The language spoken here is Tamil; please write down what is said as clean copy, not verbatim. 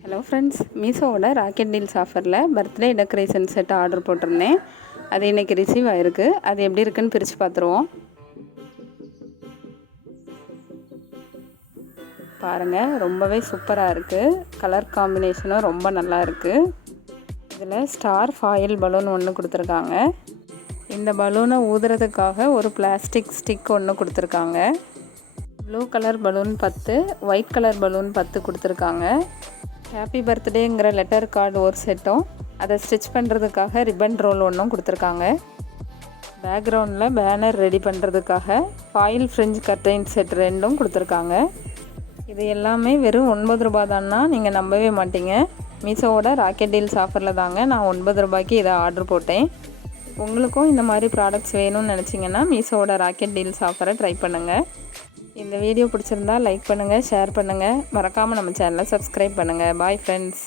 ஹலோ ஃப்ரெண்ட்ஸ், மீஷோவோட ராக்கெட் டீல்ஸ் ஆஃபரில் பர்த்டே டெக்கரேஷன் செட் ஆர்டர் போட்டிருந்தேன். அது இன்றைக்கி ரிசீவ் ஆகிருக்கு. அது எப்படி இருக்குன்னு பிரித்து பார்த்துருவோம். பாருங்கள், ரொம்பவே சூப்பராக இருக்குது. கலர் காம்பினேஷனும் ரொம்ப நல்லா இருக்குது. இதில் ஸ்டார் ஃபாயில் பலூன் ஒன்று கொடுத்துருக்காங்க. இந்த பலூனை ஊதுறதுக்காக ஒரு பிளாஸ்டிக் ஸ்டிக் ஒன்று கொடுத்துருக்காங்க. Blue colour balloon 10, white colour balloon 10 கொடுத்துருக்காங்க. ஹாப்பி பர்த்டேங்கிற லெட்டர் கார்டு ஒரு செட்டும், அதை ஸ்டிச் பண்ணுறதுக்காக ரிப்பன் ரோல் ஒன்றும் கொடுத்துருக்காங்க. பேக்ரவுண்டில் பேனர் ரெடி பண்ணுறதுக்காக ஃபாயில் ஃப்ரிஞ்ச் கர்டைன் செட் 2ம் கொடுத்துருக்காங்க. இது எல்லாமே வெறும் 9 ரூபா தான்னா நீங்கள் நம்பவே மாட்டீங்க. மீஷோவோட ராக்கெட் டீல்ஸ் ஆஃபரில் தாங்க நான் 9 ரூபாய்க்கு இதை ஆர்டர் போட்டேன். உங்களுக்கும் இந்த மாதிரி ப்ராடக்ட்ஸ் வேணும்னு நினச்சிங்கன்னா மீஷோவோட ராக்கெட் டீல்ஸ் ஆஃபரை ட்ரை பண்ணுங்கள். இந்த வீடியோ பிடிச்சிருந்தா லைக் பண்ணுங்கள், ஷேர் பண்ணுங்கள். மறக்காமல் நம்ம சேனலை சப்ஸ்கிரைப் பண்ணுங்கள். Bye friends.